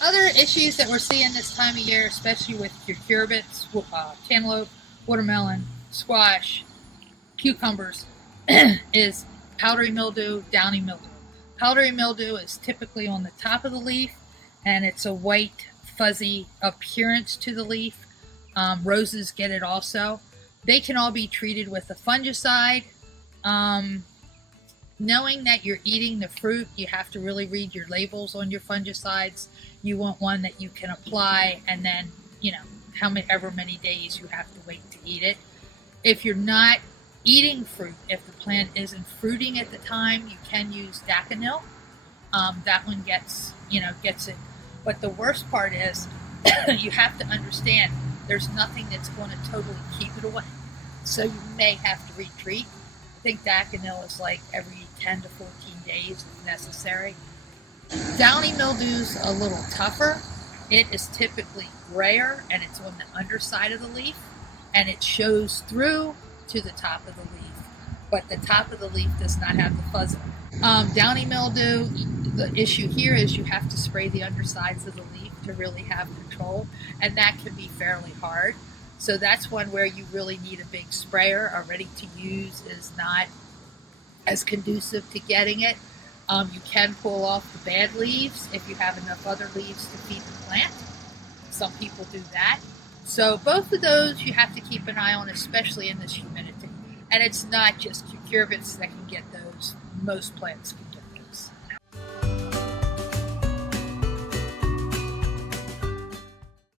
Other issues that we're seeing this time of year, especially with cucurbits, cantaloupe, watermelon, squash, cucumbers, is powdery mildew, downy mildew. Powdery mildew is typically on the top of the leaf, and it's a white, fuzzy appearance to the leaf. Roses get it also. They can all be treated with a fungicide. Um, Knowing that you're eating the fruit, you have to really read your labels on your fungicides. You want one that you can apply, and then, however many days you have to wait to eat it. If you're not eating fruit, if the plant isn't fruiting at the time, you can use daconil. That one gets it. But the worst part is you have to understand there's nothing that's going to totally keep it away. So you may have to retreat. I think daconil is like every 10 to 14 days if necessary. Downy mildew's a little tougher. It is typically grayer, and it's on the underside of the leaf, and it shows through to the top of the leaf, but the top of the leaf does not have the fuzz on it. Downy mildew, the issue here is you have to spray the undersides of the leaf to really have control, and that can be fairly hard. So that's one where you really need a big sprayer. A ready-to-use is not as conducive to getting it. You can pull off the bad leaves if you have enough other leaves to feed the plant. Some people do that. So both of those you have to keep an eye on, especially in this humidity. And it's not just cucurbits that can get those. Most plants can.